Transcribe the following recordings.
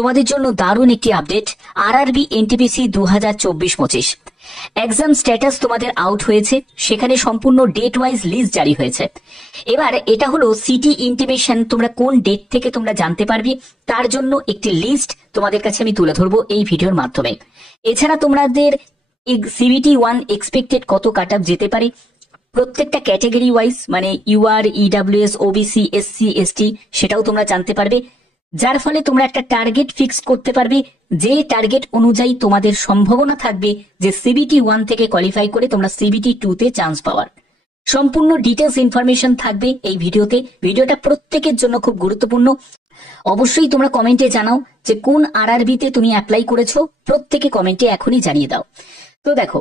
তোমাদের জন্য দারুণ একটি update. RRB NTPC 2024-25 exam status তোমাদের আউট হয়েছে, সেখানে সম্পূর্ণ ডেট ওয়াইজ লিস্ট জারি হয়েছে। এবার এটা হলো সিটি ইন্টিমেশন, তোমরা কোন ডেট থেকে তোমরা জানতে পারবে তার জন্য একটি লিস্ট তোমাদের কাছে আমি তুলে ধরবো এই ভিডিওর মাধ্যমে। এছাড়া তোমাদের সিবিটি 1 এক্সপেক্টেড কত কাট অফ যেতে পারে প্রত্যেকটা ক্যাটাগরি ওয়াইজ, মানে UR, EWS, OBC, SC, ST, সেটাও তোমরা জানতে পারবে, যার ফলে তোমরা একটা টার্গেট ফিক্স করতে পারবে, যে টার্গেট অনুযায়ী তোমাদের সম্ভাবনা থাকবে যে সিবিটি 1 থেকে কোয়ালিফাই করে তোমরা সিবিটি 2 তে চান্স পাওয়ার। সম্পূর্ণ ডিটেলস ইনফরমেশন থাকবে এই ভিডিওতে। ভিডিওটা প্রত্যেকের জন্য খুব গুরুত্বপূর্ণ। অবশ্যই তোমরা কমেন্টে জানাও যে কোন আরআরবি তে তুমি অ্যাপ্লাই করেছো, প্রত্যেকে কমেন্টে এখনই জানিয়ে দাও। তো দেখো,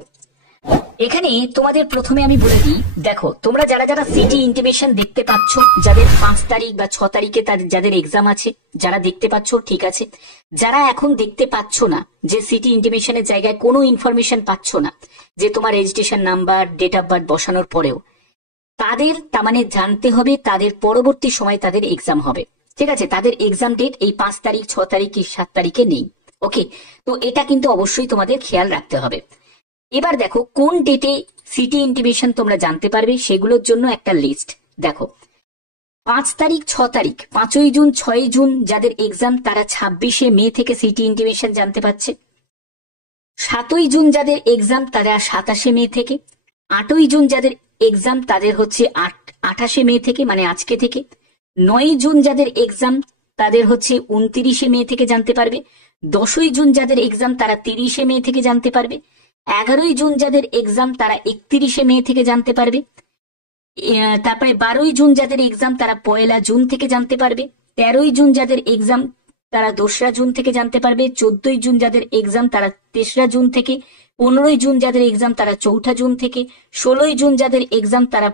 এখানে তোমাদের প্রথমে আমি বলে দিই, দেখো তোমরা যারা যারা সিটি ইন্টিমেশন দেখতে পাচ্ছ, যাদের 5 তারিখ বা 6 তারিখে যাদের এক্সাম আছে, যারা দেখতে পাচ্ছ ঠিক আছে। যারা এখন দেখতে পাচ্ছ না, যে সিটি ইন্টিমেশনের জায়গায় কোনো ইনফরমেশন পাচ্ছ না, যে তোমার registration number, date of birth বসানোর পরেও, তাদের তার মানে জানতে হবে তাদের পরবর্তী সময় তাদের এক্সাম হবে। ঠিক আছে, তাদের এক্সাম ডেট এই 5 তারিখ, 6 তারিখ কি 7 তারিখে নেই। ওকে, তো এটা কিন্তু অবশ্যই তোমাদের খেয়াল রাখতে হবে। এবার দেখো কোন ডেটে সিটি ইন্টিমেশন তোমরা জানতে পারবে সেগুলোর জন্য একটা লিস্ট দেখো। 5 তারিখ, 6 তারিখ, 5ই জুন, 6ই জুন যাদের এক্সাম তারা 26শে মে থেকে সিটি ইন্টিমেশন জানতে পারছে। 7ই জুন যাদের এক্সাম তারা 27শে মে থেকে। 8ই জুন যাদের এক্সাম তাদের হচ্ছে 28শে মে থেকে, মানে আজকে থেকে। 9ই জুন যাদের এক্সাম তাদের হচ্ছে 29শে মে থেকে জানতে পারবে। 10ই জুন যাদের এক্সাম তারা 30শে মে থেকে জানতে পারবে। 11ই জুন যাদের এক্সাম তারা 31শে মে থেকে জানতে পারবে। তারপরে 12ই জুন যাদের এক্সাম তারা 1লা জুন থেকে জানতে পারবে। 13ই জুন যাদের এক্সাম তারা 2রা জুন থেকে জানতে পারবে। 14ই জুন যাদের এক্সাম তারা 3রা জুন থেকে। 15ই জুন যাদের এক্সাম তারা 4ঠা জুন থেকে। 16ই জুন যাদের এক্সাম তারা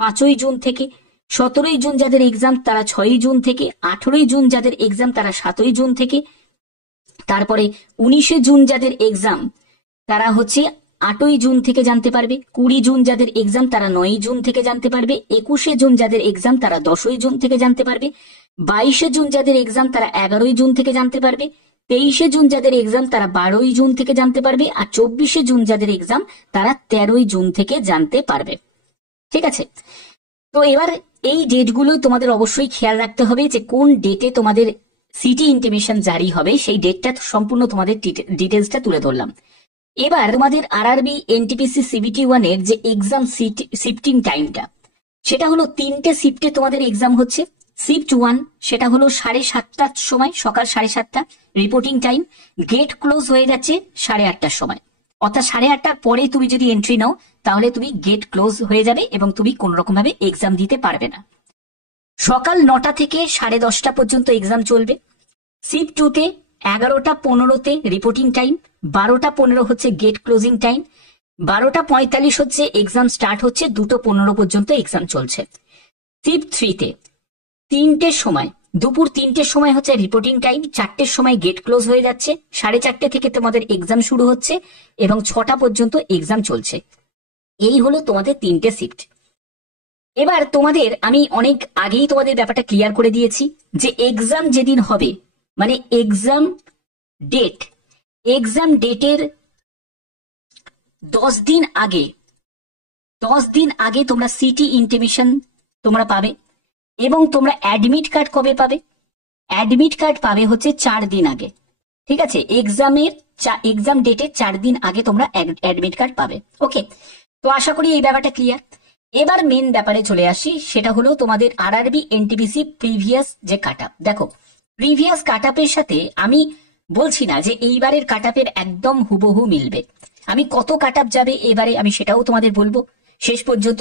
5ই জুন থেকে। 17ই জুন যাদের এক্সাম তারা 6ই জুন থেকে। 18ই জুন যাদের এক্সাম তারা 7ই জুন থেকে। তারপরে 19শে জুন যাদের এক্সাম তারা হচ্ছে 8ই জুন থেকে জানতে পারবে। 20 জুন যাদের এক্সাম তারা 9ই জুন থেকে জানতে পারবে। 21শে জুন যাদের এক্সাম তারা 10ই জুন থেকে জানতে পারবে। 22শে জুন যাদের এক্সাম তারা 11ই জুন থেকে জানতে পারবে। 23শে জুন যাদের এক্সাম তারা 12ই জুন থেকে জানতে পারবে। আর 24শে জুন যাদের এক্সাম তারা 13ই জুন থেকে জানতে পারবে। ঠিক আছে, তো এবার এই ডেটগুলো তোমাদের অবশ্যই খেয়াল রাখতে হবে যে কোন ডেটে তোমাদের সিটি ইন্টিমেশন জারি হবে, সেই ডেটটা সম্পূর্ণ তোমাদের ডিটেলসটা তুলে ধরলাম। এবার তোমাদের আরআরবি এনটিপিসি সিবিটি 1 এর যে এক্সাম শিফটিং টাইমটা, সেটা হলো 3টে শিফটে তোমাদের এক্সাম হচ্ছে। শিফট 1 সেটা হলো 7:30টার সময়, সকাল 7:30টা রিপোর্টিং টাইম। গেট ক্লোজ হয়ে যাচ্ছে 8:30টার সময়, অর্থাৎ 8:30টার পরে তুমি যদি এন্ট্রি নাও তাহলে তুমি গেট ক্লোজ হয়ে যাবে এবং তুমি কোন রকম ভাবে এক্সাম দিতে পারবে না। সকাল 9টা থেকে 10:30টা পর্যন্ত এক্সাম চলবে। শিফট 2তে 11:15তে রিপোর্টিং টাইম, 12:15 হচ্ছে গেট ক্লোজিং টাইম, 12:45 হচ্ছে এক্সাম স্টার্ট হচ্ছে, 2:15 পর্যন্ত এক্সাম চলছে। শিফট 3তে 3টের সময়, দুপুর 3টের সময় হচ্ছে রিপোর্টিং টাইম, 4টের সময় গেট ক্লোজ হয়ে যাচ্ছে, 4:30 থেকে তোমাদের এক্সাম শুরু হচ্ছে এবং 6টা পর্যন্ত এক্সাম চলছে। এই হলো তোমাদের 3টে শিফট। এবার তোমাদের আমি অনেক আগেই তোমাদের ব্যাপারটা ক্লিয়ার করে দিয়েছি যে এক্সাম যেদিন হবে, মানে এক্সাম ডেটের 10 দিন আগে তোমরা সিটি ইন্টিমেশন তোমরা পাবে। এবং তোমরা অ্যাডমিট কার্ড কবে পাবে? অ্যাডমিট কার্ড পাবে হচ্ছে 4 দিন আগে। ঠিক আছে, এক্সাম ডেটের 4 দিন আগে তোমরা অ্যাডমিট কার্ড পাবে। ওকে, তো আশা করি এই ব্যাপারটা ক্লিয়ার। এবার মেন ব্যাপারে চলে আসি, সেটা হলো তোমাদের আরআরবি এনটিপিসি প্রিভিয়াস যে কাট আপ। দেখো, প্রিভিয়াস কাট আপের সাথে আমি বলছি না যে এইবারের কাট আপের একদম হুবহু মিলবে। আমি কত কাট আপ যাবে এবারে আমি সেটাও তোমাদের বলবো। শেষ পর্যন্ত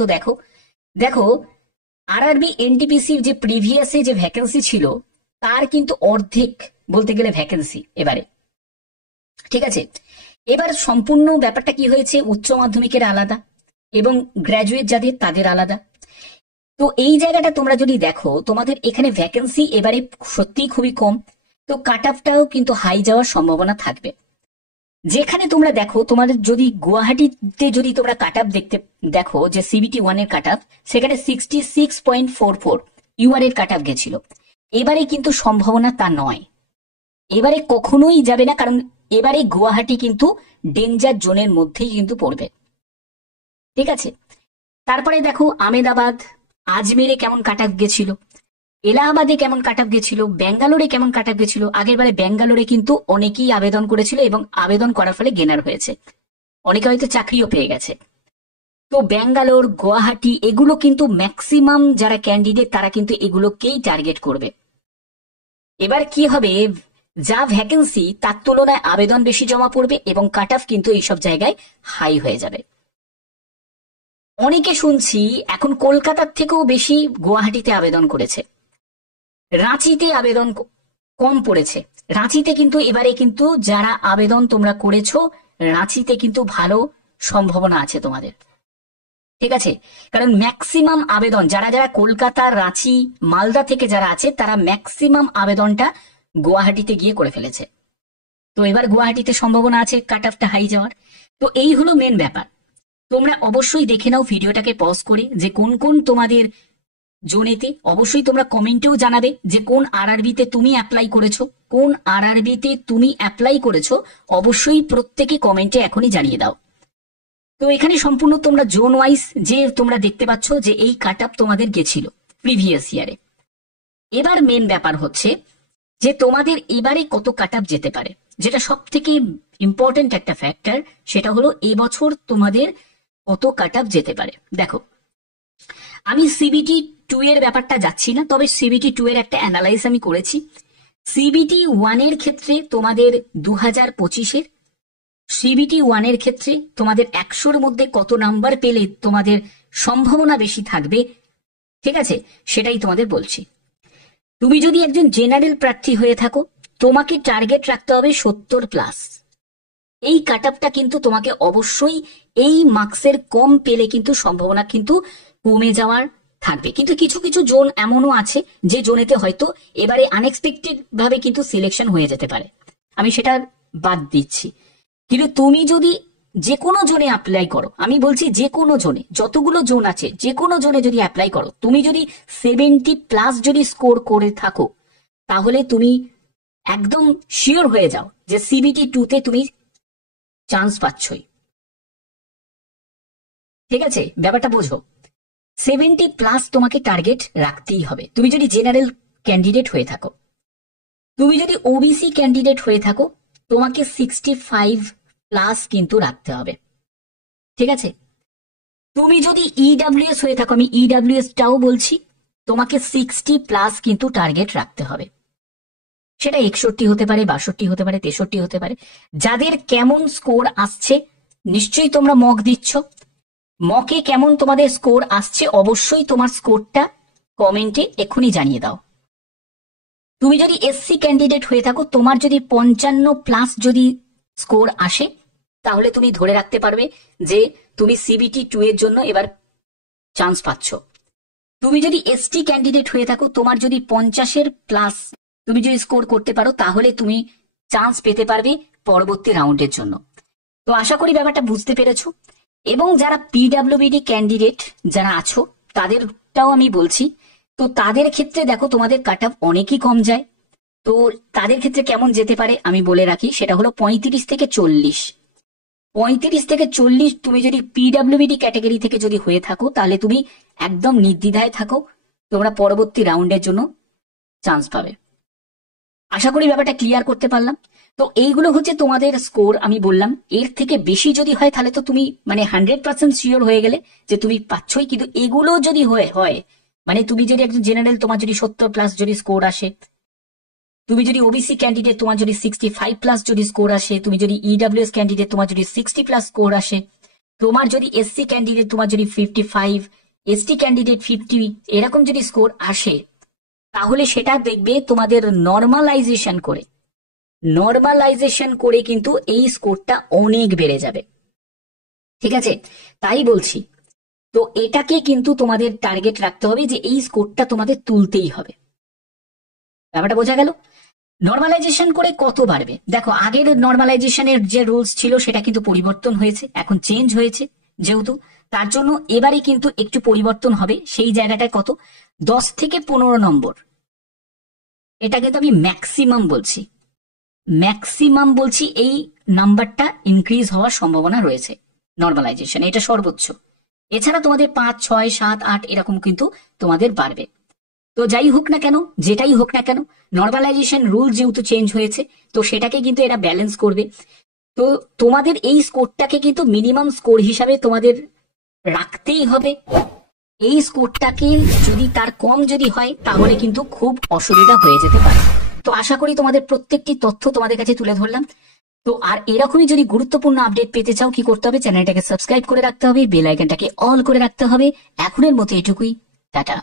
দেখো আরআরবি এনটিপিসির যে প্রিভিয়াসে যে ভ্যাকেন্সি ছিল তার কিন্তু অর্ধেক বলতে গেলে ভ্যাকেন্সি এবারে। ঠিক আছে, এবার সম্পূর্ণ ব্যাপারটা কি হয়েছে, উচ্চ মাধ্যমিকের আলাদা এবং গ্র্যাজুয়েট যাদের তাদের আলাদা। তো এই জায়গাটা তোমরা যদি দেখো, তোমাদের এখানে ভ্যাকেন্সি এবারে সত্যিই খুবই কম, তো কাট আপটাও কিন্তু হাই যাওয়ার সম্ভাবনা থাকবে। যেখানে তোমরা দেখো, তোমাদের যদি গুয়াহাটিতে যদি তোমরা কাট আপ দেখো যে সিবিটি 1 এর কাট আপ, সেখানে 66.44 ইউআর এর কাট আপ গেছিল। এবারে কিন্তু সম্ভাবনা তা নয়। এবারে কখনোই যাবে না, কারণ এবারে গুয়াহাটি কিন্তু ডেঞ্জার জোনের মধ্যেই কিন্তু পড়বে। ঠিক আছে, তারপরে দেখো আমেদাবাদ, আজমেরে কেমন কাট অফ গেছিল, এলাহাবাদে কেমন কাট অফ গেছিল, ব্যাঙ্গালোরে কেমন কাট অফ গেছিল। আগের বারে ব্যাঙ্গালোরে কিন্তু অনেকেই আবেদন করেছিল এবং আবেদন করার ফলে গেনার হয়েছে, অনেকে হয়তো চাকরিও পেয়ে গেছে। তো ব্যাঙ্গালোর, গুয়াহাটি এগুলো কিন্তু ম্যাক্সিমাম যারা ক্যান্ডিডেট তারা কিন্তু এগুলোকেই টার্গেট করবে। এবার কি হবে, যা ভ্যাকেন্সি তার তুলনায় আবেদন বেশি জমা পড়বে এবং কাট অফ কিন্তু এইসব জায়গায় হাই হয়ে যাবে। অনেকে শুনছি এখন কলকাতার থেকেও বেশি গুয়াহাটিতে আবেদন করেছে, রাঁচিতে আবেদন কম পড়েছে। রাঁচিতে কিন্তু এবারে কিন্তু যারা আবেদন তোমরা করেছো, রাঁচিতে কিন্তু ভালো সম্ভাবনা আছে তোমাদের। ঠিক আছে, কারণ ম্যাক্সিমাম আবেদন যারা যারা কলকাতা, রাঁচি, মালদা থেকে যারা আছে তারা ম্যাক্সিমাম আবেদনটা গুয়াহাটিতে গিয়ে করে ফেলেছে। তো এবার গুয়াহাটিতে সম্ভাবনা আছে কাট অফটা হাই যাওয়ার। তো এই হলো মেন ব্যাপার। তোমরা অবশ্যই দেখে নাও ভিডিওটাকে পজ করে যে কোন কোন তোমাদের জোনেতে। অবশ্যই তোমরা কমেন্টেও জানাবে যে কোন আরআরবিতে তুমি অ্যাপ্লাই করেছো, কোন আরআরবিতে তুমি অ্যাপ্লাই করেছো। অবশ্যই প্রত্যেকে কমেন্টে এখনই জানিয়ে দাও। তো এখানে সম্পূর্ণ তোমরা জোন ওয়াইজ যে তোমরা দেখতে পাচ্ছ যে এই কাট অফ তোমাদের গেছিল প্রিভিয়াস ইয়ারে। এবার মেন ব্যাপার হচ্ছে যে তোমাদের এবারে কত কাট অফ যেতে পারে, যেটা সব থেকে ইম্পর্টেন্ট একটা ফ্যাক্টর, সেটা হলো এবছর তোমাদের কত কাট অফ যেতে পারে। দেখো, আমি সিবিটি 2 এর ব্যাপারটা যাচ্ছি না, তবে সিবিটি 2 এর একটা অ্যানালাইজ আমি করেছি। সিবিটি 1 এর ক্ষেত্রে তোমাদের 2025-এর, সিবিটি 1 এর ক্ষেত্রে তোমাদের 100-র মধ্যে কত নাম্বার পেলে তোমাদের সম্ভাবনা বেশি থাকবে, ঠিক আছে, সেটাই তোমাদের বলছি। তুমি যদি একজন জেনারেল প্রার্থী হয়ে থাকো, তোমাকে টার্গেট রাখতে হবে 70+। এই কাট অফটা কিন্তু তোমাকে অবশ্যই এই মার্কসের কম পেলে কিন্তু সম্ভাবনা কিন্তু কমে যাওয়ার থাকবে। কিন্তু কিছু কিছু জোন এমনও আছে যে জোনেতে হয়তো এবারে আনএক্সপেক্টেড ভাবে কিন্তু সিলেকশন হয়ে যেতে পারে, আমি সেটা বাদ দিচ্ছি। কিন্তু তুমি যদি যে কোনো জোনে অ্যাপ্লাই করো, আমি বলছি যে কোনো জোনে, যতগুলো জোন আছে যে কোনো জোনে যদি অ্যাপ্লাই করো, তুমি যদি 70+ যদি স্কোর করে থাকো, তাহলে তুমি একদম শিওর হয়ে যাও যে সিবিটি 2-তে তুমি চান্স পাচ্ছই। ঠিক আছে, ব্যাপারটা বোঝো। 70+ তোমাকে টার্গেট রাখতেই হবে তুমি যদি জেনারেল ক্যান্ডিডেট হয়ে থাকো। তুমি যদি ওবিসি ক্যান্ডিডেট হয়ে থাকো, তোমাকে 65+ কিন্তু রাখতে হবে। ঠিক আছে, তুমি যদি ইডাব্লিউএস হয়ে থাকো, আমি ইডাব্লিউএসটাও বলছি, তোমাকে 60+ কিন্তু টার্গেট রাখতে হবে। সেটা 61 হতে পারে, 62 হতে পারে, 63 হতে পারে। যাদের কেমন স্কোর আসছে, নিশ্চয়ই তোমরা মক দিচ্ছ, মকে কেমন তোমাদের স্কোর আসছে অবশ্যই তোমার স্কোরটা কমেন্টে এক্ষুনি জানিয়ে দাও। তুমি যদি এসসি ক্যান্ডিডেট হয়ে থাকো, তোমার যদি 55+ যদি স্কোর আসে, তাহলে তুমি ধরে রাখতে পারবে যে তুমি সিবিটি 2 এর জন্য এবার চান্স পাচ্ছ। তুমি যদি এসটি ক্যান্ডিডেট হয়ে থাকো, তোমার যদি 50-এর প্লাস তুমি যদি স্কোর করতে পারো, তাহলে তুমি চান্স পেতে পারবে পরবর্তী রাউন্ডের জন্য। তো আশা করি ব্যাপারটা বুঝতে পেরেছো। এবং যারা পিডাব্লিউবিডি ক্যান্ডিডেট যারা আছো, তাদেরটাও আমি বলছি। তো তাদের ক্ষেত্রে দেখো তোমাদের কাট অফ অনেকই কম যায়। তো তাদের ক্ষেত্রে কেমন যেতে পারে আমি বলে রাখি, সেটা হলো 35 থেকে 40। 35 থেকে 40 তুমি যদি পিডাব্লিউবিডি ক্যাটাগরি থেকে যদি হয়ে থাকো, তাহলে তুমি একদম নির্দ্বিধায় থাকো, তোমরা পরবর্তী রাউন্ডের জন্য চান্স পাবে। আশা করি ব্যাপারটা ক্লিয়ার করতে পারলাম। তো এইগুলো হচ্ছে তোমাদের স্কোর, আমি বললাম এর থেকে বেশি যদি হয় তাহলে তো তুমি মানে 100% শিওর হয়ে গেলে যে তুমি পাচ্ছই। কিন্তু এগুলো যদি হয় মানে তুমি যদি একজন জেনারেল, তোমার যদি 70+ যদি স্কোর আসে, তুমি যদি ওবিসি ক্যান্ডিডেট তোমার যদি 65+ যদি স্কোর আসে, তুমি যদি ইডাব্লিউএস ক্যান্ডিডেট তোমার যদি 60+ স্কোর আসে, তোমার যদি এসসি ক্যান্ডিডেট তোমার যদি 55, এসটি ক্যান্ডিডেট 50, এরকম যদি স্কোর আসে, তাহলে সেটা দেখবে তোমাদের নর্মালাইজেশন করে কিন্তু এই স্কোরটা অনেক বেড়ে যাবে। ঠিক আছে, তাই বলছি। তো এটাকে কিন্তু তোমাদের টার্গেট রাখতে হবে যে এই স্কোরটা তোমাদের তুলতেই হবে। ব্যাপারটা বোঝা গেল? নর্মালাইজেশন করে কত বাড়বে? দেখো, আগের নর্মালাইজেশনের যে রুলস ছিল সেটা কিন্তু পরিবর্তন হয়েছে, এখন চেঞ্জ হয়েছে যেহেতু, তার জন্য এবারে কিন্তু একটু পরিবর্তন হবে। সেই জায়গাটায় কত, 10 থেকে 15 নম্বর, এটা কিন্তু আমি ম্যাক্সিমাম বলছি। ম্যাক্সিমাম বলছি এই নাম্বারটা ইনক্রিজ হওয়ার সম্ভাবনা রয়েছে নর্মালাইজেশন, এটা সর্বোচ্চ। এছাড়া তোমাদের 5, 6, 7, 8 এরকম কিন্তু তোমাদের বাড়বে। তো যাই হোক না কেন, যেটাই হোক না কেন, নর্মালাইজেশন রুল যেহেতু চেঞ্জ হয়েছে, তো সেটাকে কিন্তু এরা ব্যালেন্স করবে। তো তোমাদের এই স্কোরটাকে কিন্তু মিনিমাম স্কোর হিসাবে তোমাদের রাখতেই হবে। এই স্কোরটাকে যদি তার কম যদি হয় তাহলে কিন্তু খুব অসুবিধা হয়ে যেতে পারে। তো আশা করি তোমাদের প্রত্যেকটি তথ্য তোমাদের কাছে তুলে ধরলাম। তো আর এরকমই যদি গুরুত্বপূর্ণ আপডেট পেতে চাও কি করতে হবে, চ্যানেলটাকে সাবস্ক্রাইব করে রাখতে হবে, বেল আইকনটাকে অল করে রাখতে হবে। এখনের মতো এটুকুই, টাটা।